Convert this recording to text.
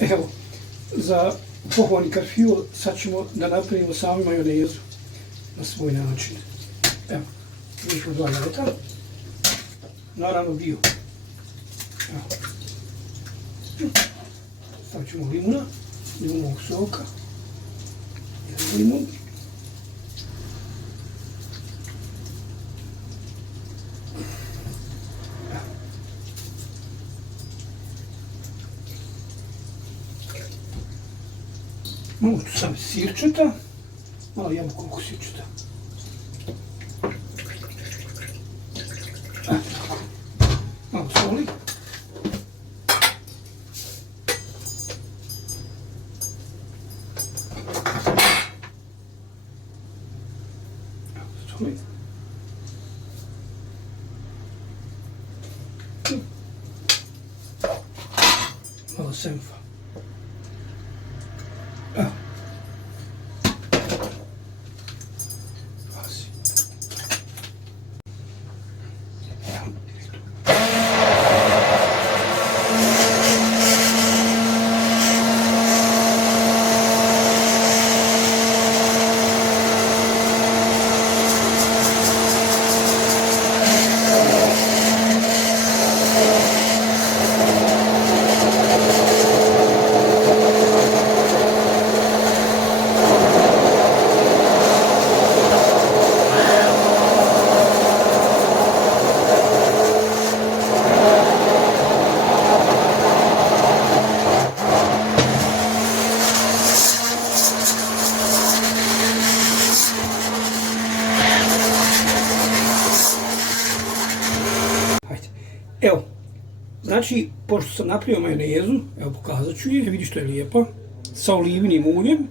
Evo, za pohvalni karfiol sad ćemo da napravimo sami majonezu na svoj način. Evo, mi smo 2 jajeta, naravno bio. Evo. Stavit ćemo limuna, limunovog soka, jedan limun. Malo tu sam sirčeta, malo jabukovog sirčeta. Malo soli. Soli. Malo senfa. Evo. Pazi. Evo, znači, pošto sam napravio majonezu, evo pokazat ću je, vidi što je lijepa, sa olivinim uljem,